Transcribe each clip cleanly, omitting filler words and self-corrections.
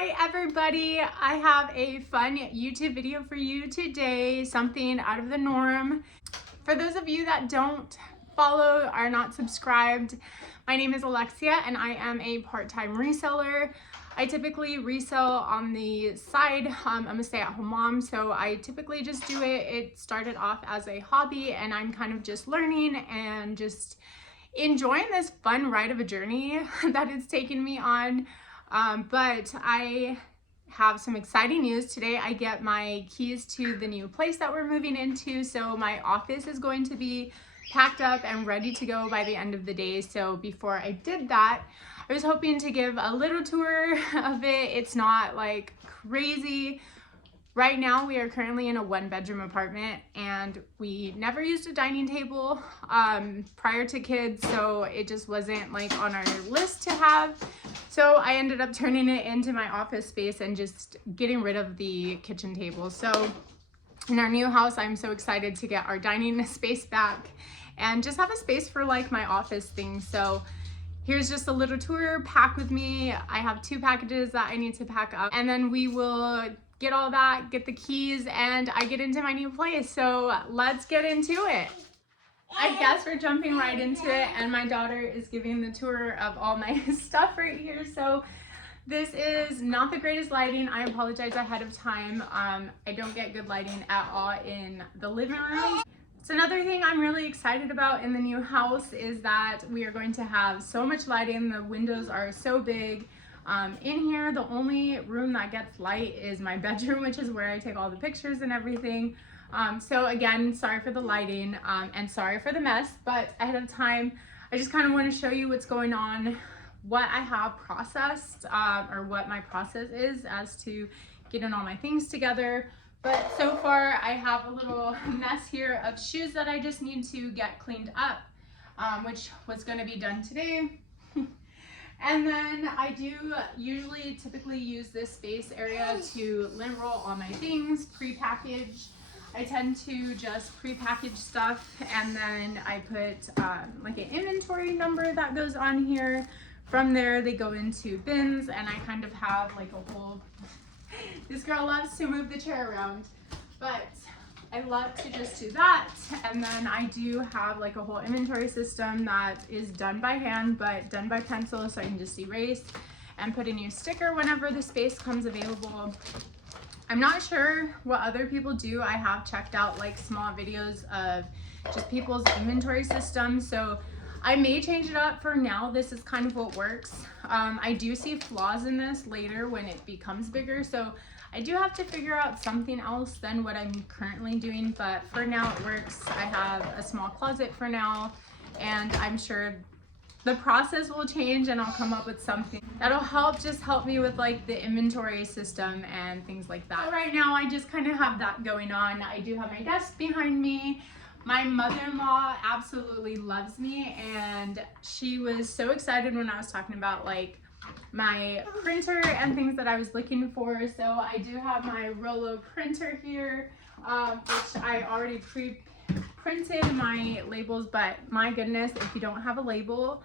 Hi everybody, I have a fun YouTube video for you today, something out of the norm. For those of you that don't follow, are not subscribed, my name is Alexia and I am a part-time reseller. I typically resell on the side. I'm a stay-at-home mom, so I typically just do it. It started off as a hobby and I'm kind of just learning and just enjoying this fun ride of a journey that it's taken me on. But I have some exciting news today. I get my keys to the new place that we're moving into, so my office is going to be packed up and ready to go by the end of the day. So before I did that, I was hoping to give a little tour of it. It's not like crazy. Right now we are currently in a one-bedroom apartment and we never used a dining table prior to kids, so it just wasn't like on our list to have. So I ended up turning it into my office space and just getting rid of the kitchen table. So in our new house, I'm so excited to get our dining space back and just have a space for like my office things. So here's just a little tour. Pack with me. I have 2 packages that I need to pack up, and then we will get all that, get the keys, and I get into my new place. So let's get into it. I guess we're jumping right into it, and my daughter is giving the tour of all my stuff right here. So this is not the greatest lighting. I apologize ahead of time. I don't get good lighting at all in the living room. So another thing I'm really excited about in the new house is that we are going to have so much lighting. The windows are so big. In here, the only room that gets light is my bedroom, which is where I take all the pictures and everything. So again, sorry for the lighting and sorry for the mess, but ahead of time, I just kind of want to show you what's going on, what I have processed, or what my process is as to getting all my things together. But so far, I have a little mess here of shoes that I just need to get cleaned up, which was going to be done today. And then I do typically use this space area to lint roll all my things, pre-package. I tend to just pre-package stuff, and then I put like an inventory number that goes on here. From there, they go into bins, and I kind of have like a whole, this girl loves to move the chair around, but I love to just do that. And then I do have like a whole inventory system that is done by hand, but done by pencil, so I can just erase and put a new sticker whenever the space comes available. I'm not sure what other people do. I have checked out like small videos of just people's inventory systems, so I may change it up. For now, this is kind of what works. I do see flaws in this later when it becomes bigger, so I do have to figure out something else than what I'm currently doing, but for now it works. I have a small closet for now, and I'm sure the process will change and I'll come up with something that'll help me with like the inventory system and things like that. So right now I just kind of have that going on. I do have my desk behind me. My mother-in-law absolutely loves me, and she was so excited when I was talking about like my printer and things that I was looking for. So I do have my Rollo printer here, which I already pre-printed my labels, but my goodness, if you don't have a label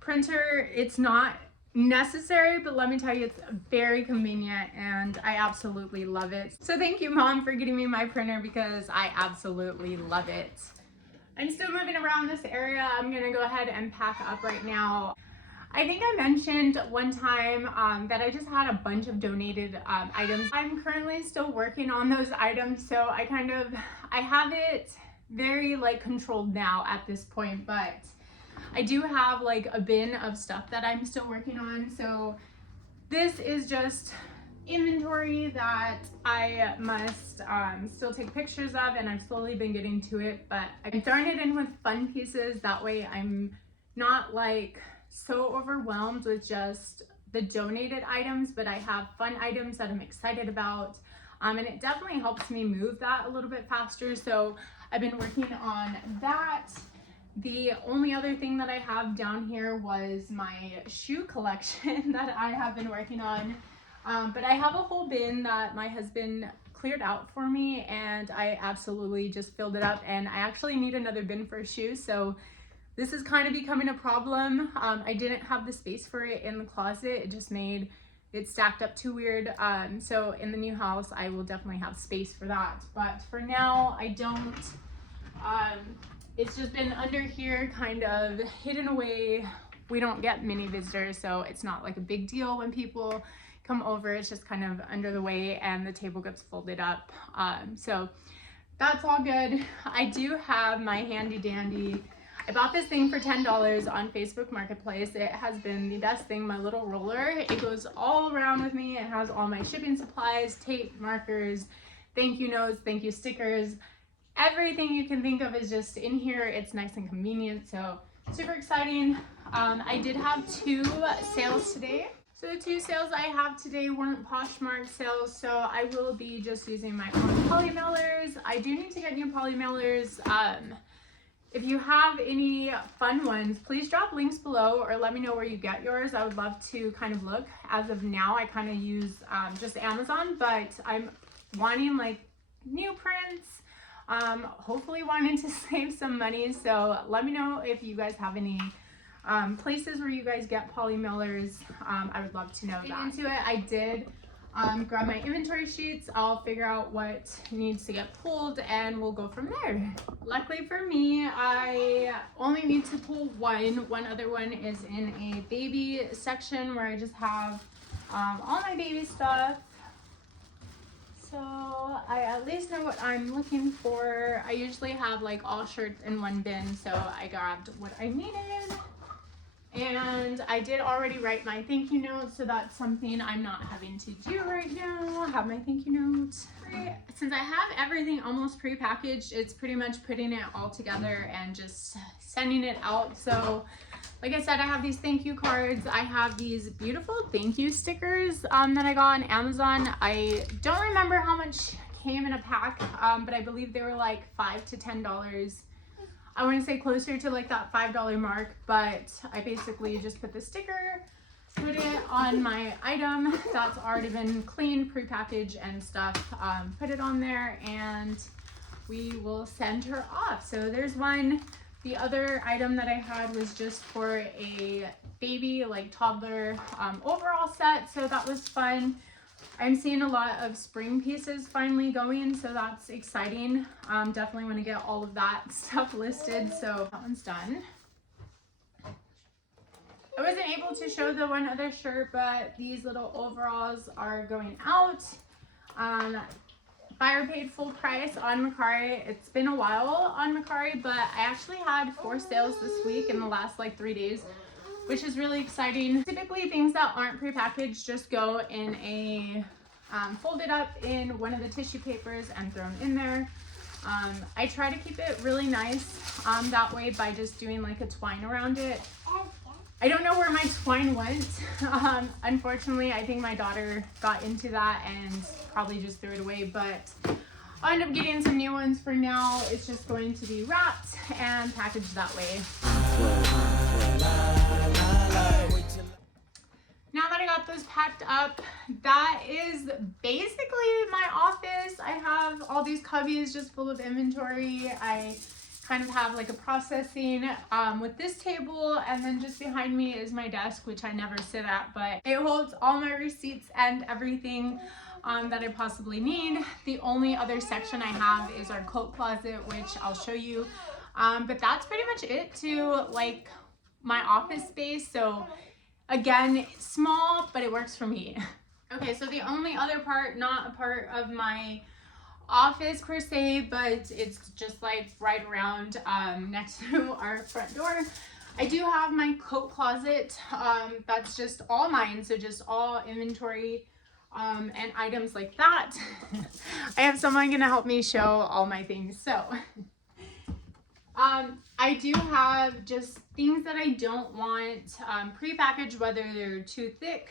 printer, it's not necessary, but let me tell you, it's very convenient and I absolutely love it. So thank you, Mom, for getting me my printer because I absolutely love it. I'm still moving around this area. I'm gonna go ahead and pack up right now. I think I mentioned one time that I just had a bunch of donated items. I'm currently still working on those items, so I have it very like controlled now at this point, but I do have like a bin of stuff that I'm still working on. So this is just inventory that I must still take pictures of, and I've slowly been getting to it, but I'm throwing it in with fun pieces. That way I'm not like so overwhelmed with just the donated items, but I have fun items that I'm excited about, and it definitely helps me move that a little bit faster. So I've been working on that. The only other thing that I have down here was my shoe collection that I have been working on, but I have a whole bin that my husband cleared out for me, and I absolutely just filled it up, and I actually need another bin for shoes, so this is kind of becoming a problem. I didn't have the space for it in the closet. It just made it's stacked up too weird. So in the new house, I will definitely have space for that. But for now, I don't. It's just been under here, kind of hidden away. We don't get many visitors, so it's not like a big deal when people come over. It's just kind of under the way, and the table gets folded up. So that's all good. I do have my handy dandy. I bought this thing for $10 on Facebook Marketplace. It has been the best thing, my little roller. It goes all around with me. It has all my shipping supplies, tape, markers, thank you notes, thank you stickers. Everything you can think of is just in here. It's nice and convenient, so super exciting. I did have 2 sales today. So the 2 sales I have today weren't Poshmark sales, so I will be just using my own poly mailers. I do need to get new poly mailers. If you have any fun ones, please drop links below or let me know where you get yours. I would love to kind of look. As of now, I kind of use just Amazon, but I'm wanting like new prints. Hopefully wanting to save some money, so let me know if you guys have any places where you guys get poly mailers. I would love to know that. Into it, I did grab my inventory sheets. I'll figure out what needs to get pulled and we'll go from there. Luckily for me, I only need to pull one other one is in a baby section where I just have all my baby stuff. So I at least know what I'm looking for. I usually have like all shirts in one bin, so I grabbed what I needed. And I did already write my thank you note, so that's something I'm not having to do right now. I have my thank you note. Since I have everything almost pre-packaged, it's pretty much putting it all together and just sending it out. So like I said, I have these thank you cards. I have these beautiful thank you stickers that I got on Amazon. I don't remember how much came in a pack, but I believe they were like $5 to $10. I want to say closer to like that $5 mark, but I basically just put the sticker, put it on my item that's already been cleaned, pre-packaged and stuff, put it on there, and we will send her off. So there's one. The other item that I had was just for a baby, like toddler overall set, so that was fun. I'm seeing a lot of spring pieces finally going, so that's exciting. Definitely want to get all of that stuff listed, so that one's done. I wasn't able to show the one other shirt, but these little overalls are going out. Buyer paid full price on Mercari. It's been a while on Mercari, but I actually had 4 sales this week in the last like 3 days, which is really exciting. Typically things that aren't prepackaged just go in a folded up in one of the tissue papers and thrown in there. I try to keep it really nice that way by just doing like a twine around it. I don't know where my twine went. Unfortunately, I think my daughter got into that and probably just threw it away, but I'll end up getting some new ones. For now, it's just going to be wrapped and packaged that way. Now that I got those packed up, that is basically my office. I have all these cubbies just full of inventory. I kind of have like a processing with this table, and then just behind me is my desk, which I never sit at, but it holds all my receipts and everything that I possibly need. The only other section I have is our coat closet, which I'll show you, but that's pretty much it to like my office space. So again, small, but it works for me. Okay, so the only other part, not a part of my office per se, but it's just like right around next to our front door. I do have my coat closet. That's just all mine, so just all inventory and items like that. I have someone gonna help me show all my things. So I do have just things that I don't want pre-packaged, whether they're too thick,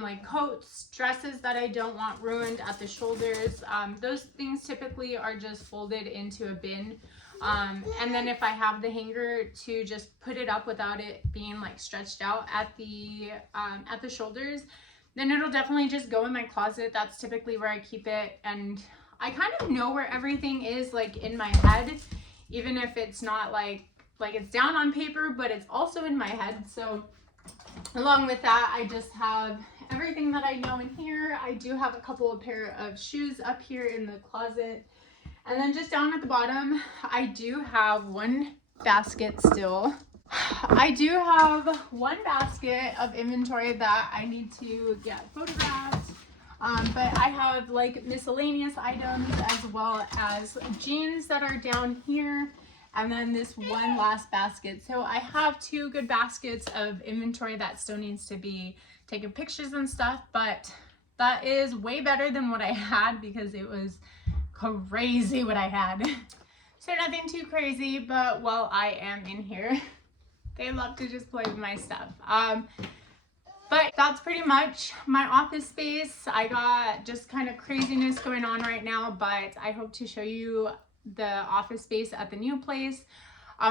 like coats, dresses that I don't want ruined at the shoulders. Those things typically are just folded into a bin. And then if I have the hanger to just put it up without it being like stretched out at the shoulders, then it'll definitely just go in my closet. That's typically where I keep it. And I kind of know where everything is like in my head, even if it's not like it's down on paper, but it's also in my head. So along with that, I just have everything that I know in here. I do have a couple of pair of shoes up here in the closet. And then just down at the bottom, I do have one basket still. I do have one basket of inventory that I need to get photographed. But I have like miscellaneous items as well as jeans that are down here. And then this one last basket. So I have two good baskets of inventory that still needs to be taken pictures and stuff, but that is way better than what I had because it was crazy what I had. So nothing too crazy, but while I am in here, they love to just play with my stuff. But that's pretty much my office space. I got just kind of craziness going on right now, but I hope to show you the office space at the new place.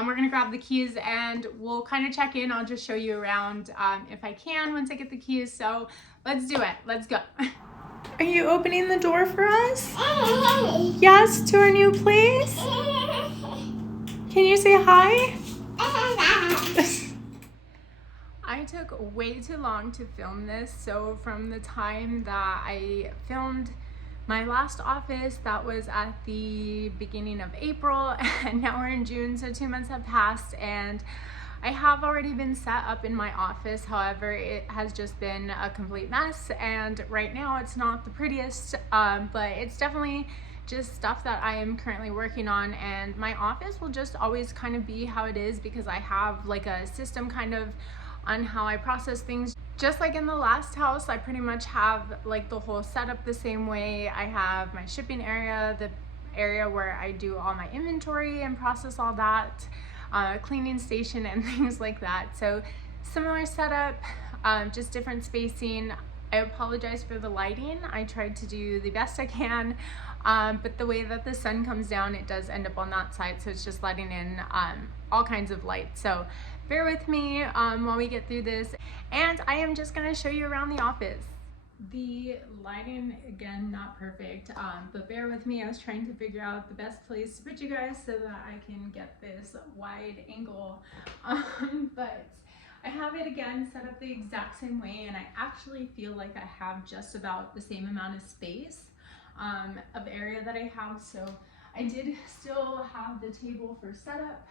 We're gonna grab the keys and we'll kind of check in. I'll just show you around if I can once I get the keys. So let's do it. Let's go. Are you opening the door for us? Yes, to our new place? Can you say hi? I took way too long to film this, so from the time that I filmed my last office, that was at the beginning of April, and now we're in June, so 2 months have passed, and I have already been set up in my office. However, it has just been a complete mess, and right now it's not the prettiest, but it's definitely just stuff that I am currently working on, and my office will just always kind of be how it is because I have like a system kind of on how I process things. Just like in the last house, I pretty much have like the whole setup the same way. I have my shipping area, the area where I do all my inventory and process all that, cleaning station and things like that. So similar setup, just different spacing. I apologize for the lighting. I tried to do the best I can, but the way that the sun comes down, it does end up on that side, so it's just letting in all kinds of light. So bear with me while we get through this, and I am just gonna show you around the office. The lighting, again, not perfect, but bear with me. I was trying to figure out the best place to put you guys so that I can get this wide angle, but I have it again set up the exact same way, and I actually feel like I have just about the same amount of space of area that I have. So I did still have the table for setup.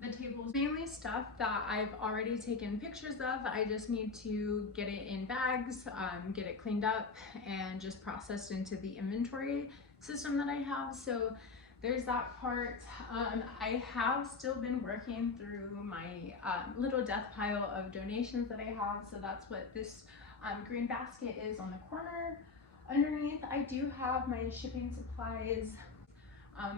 The table is mainly stuff that I've already taken pictures of. I just need to get it in bags, get it cleaned up, and just processed into the inventory system that I have. So there's that part. I have still been working through my little death pile of donations that I have. So that's what this green basket is on the corner. Underneath, I do have my shipping supplies.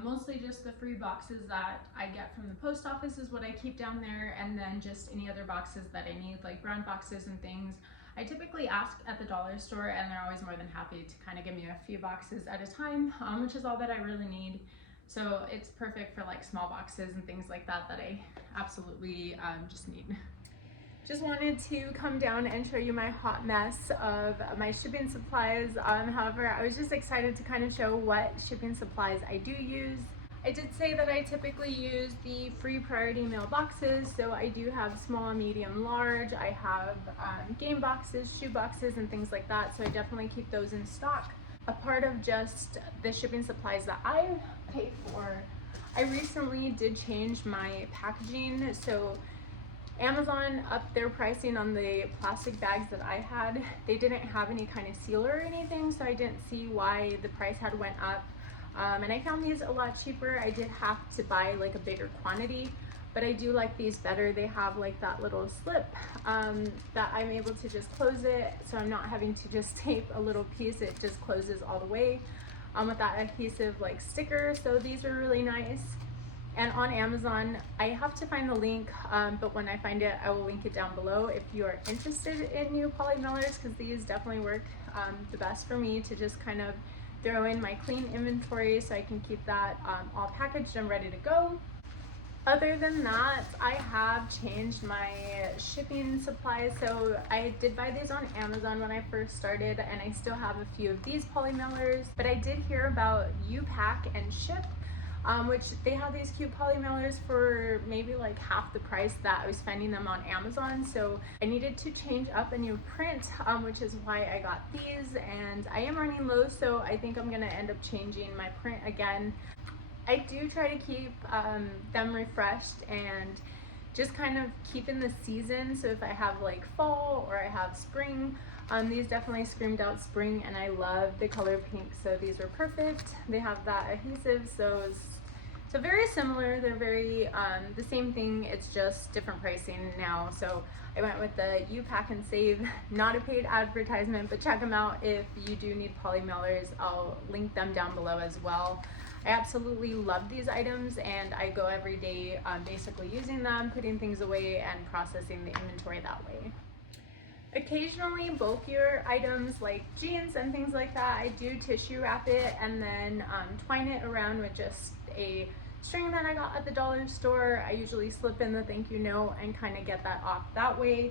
Mostly just the free boxes that I get from the post office is what I keep down there, and then just any other boxes that I need, like brown boxes and things. I typically ask at the dollar store, and they're always more than happy to kind of give me a few boxes at a time, which is all that I really need. So it's perfect for like small boxes and things like that that I absolutely just need. Just wanted to come down and show you my hot mess of my shipping supplies. However, I was just excited to kind of show what shipping supplies I do use. I did say that I typically use the free priority mail boxes, so I do have small, medium, large. I have game boxes, shoe boxes, and things like that, so I definitely keep those in stock. A part of just the shipping supplies that I pay for, I recently did change my packaging. So Amazon upped their pricing on the plastic bags that I had. They didn't have any kind of sealer or anything, so I didn't see why the price had went up. And I found these a lot cheaper. I did have to buy like a bigger quantity, but I do like these better. They have like that little slip that I'm able to just close it, so I'm not having to just tape a little piece. It just closes all the way with that adhesive like sticker. So these are really nice. And on Amazon, I have to find the link, but when I find it, I will link it down below if you are interested in new poly mailers, because these definitely work the best for me to just kind of throw in my clean inventory so I can keep that all packaged and ready to go. Other than that, I have changed my shipping supplies. So I did buy these on Amazon when I first started, and I still have a few of these poly mailers, but I did hear about U-Pack and Ship. which they have these cute poly mailers for maybe like half the price that I was finding them on Amazon. So I needed to change up a new print, which is why I got these, and I am running low, so I think I'm gonna end up changing my print again. I do try to keep them refreshed and just kind of keep in the season. So if I have like fall or I have spring, these definitely screamed out spring, and I love the color pink, so these were perfect. They have that adhesive, so very similar. They're very the same thing, it's just different pricing now. So I went with the You Pack and Save, not a paid advertisement, but check them out if you do need poly mailers. I'll link them down below as well. I absolutely love these items, and I go every day basically using them, putting things away and processing the inventory that way. Occasionally bulkier items like jeans and things like that, I do tissue wrap it and then twine it around with just a string that I got at the dollar store. I usually slip in the thank you note and kind of get that off that way.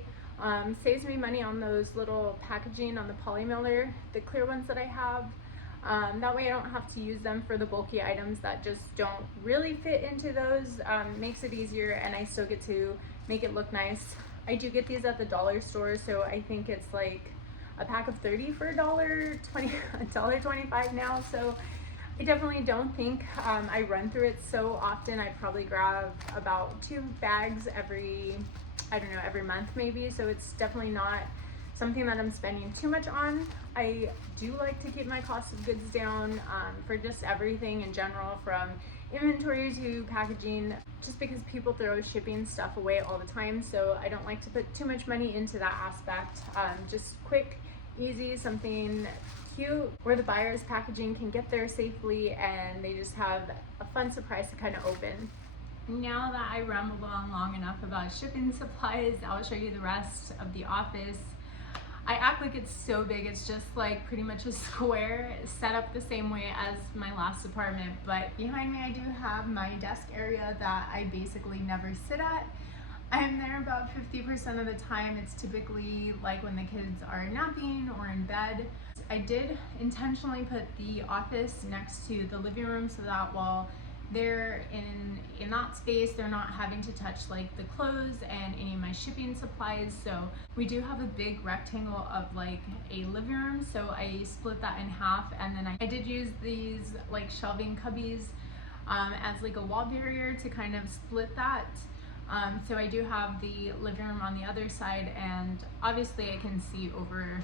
Saves me money on those little packaging on the poly mailer, the clear ones that I have. That way I don't have to use them for the bulky items that just don't really fit into those. Makes it easier, and I still get to make it look nice. I do get these at the dollar store, so I think it's like a pack of 30 for $1.25 now. So I definitely don't think I run through it so often. I probably grab about 2 bags every month maybe. So it's definitely not something that I'm spending too much on. I do like to keep my cost of goods down for just everything in general, from inventory to packaging, just because people throw shipping stuff away all the time. So I don't like to put too much money into that aspect. Just quick, easy, something cute where the buyer's packaging can get there safely and they just have a fun surprise to kind of open. Now that I rambled on long enough about shipping supplies, I'll show you the rest of the office. I act like it's so big, it's just like pretty much a square set up the same way as my last apartment, but behind me I do have my desk area that I basically never sit at. I'm there about 50% of the time. It's typically like when the kids are napping or in bed. I did intentionally put the office next to the living room so that while they're in that space, they're not having to touch like the clothes and any of my shipping supplies. So we do have a big rectangle of like a living room, so I split that in half, and then I did use these like shelving cubbies as like a wall barrier to kind of split that. So I do have the living room on the other side, and obviously I can see over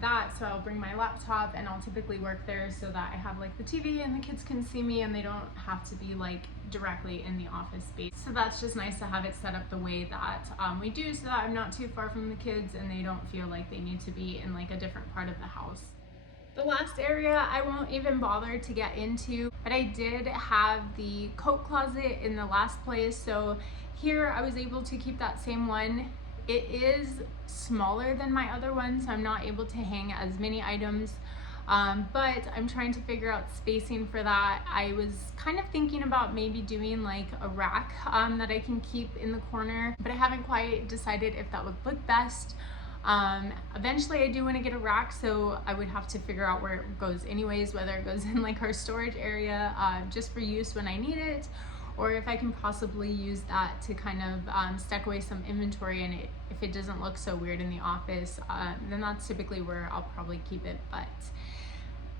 that, so I'll bring my laptop and I'll typically work there so that I have like the TV and the kids can see me and they don't have to be like directly in the office space. So that's just nice to have it set up the way that we do, so that I'm not too far from the kids and they don't feel like they need to be in like a different part of the house. The last area I won't even bother to get into, but I did have the coat closet in the last place, so here I was able to keep that same one. It is smaller than my other one, so I'm not able to hang as many items, but I'm trying to figure out spacing for that. I was kind of thinking about maybe doing like a rack that I can keep in the corner, but I haven't quite decided if that would look best. Eventually I do want to get a rack, so I would have to figure out where it goes anyways, whether it goes in like our storage area just for use when I need it, or if I can possibly use that to kind of stack away some inventory, and if it doesn't look so weird in the office, then that's typically where I'll probably keep it. But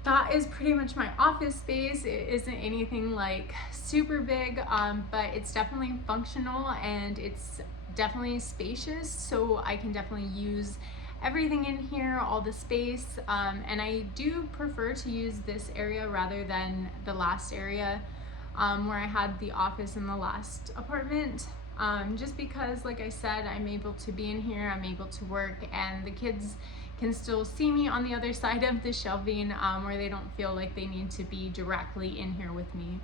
that is pretty much my office space. It isn't anything like super big, but it's definitely functional and it's definitely spacious, so I can definitely use everything in here, all the space, and I do prefer to use this area rather than the last area where I had the office in the last apartment, just because, like I said, I'm able to be in here, I'm able to work, and the kids can still see me on the other side of the shelving, where they don't feel like they need to be directly in here with me.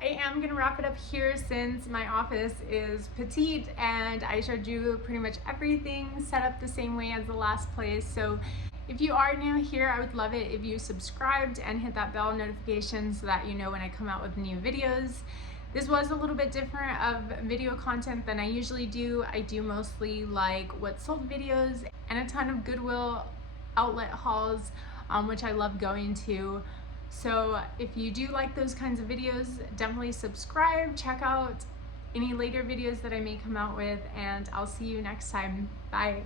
I am gonna wrap it up here since my office is petite and I showed you pretty much everything set up the same way as the last place. So if you are new here, I would love it if you subscribed and hit that bell notification so that you know when I come out with new videos. This was a little bit different of video content than I usually do. I do mostly like what sold videos and a ton of Goodwill outlet hauls, which I love going to. So if you do like those kinds of videos, definitely subscribe, check out any later videos that I may come out with, and I'll see you next time. Bye.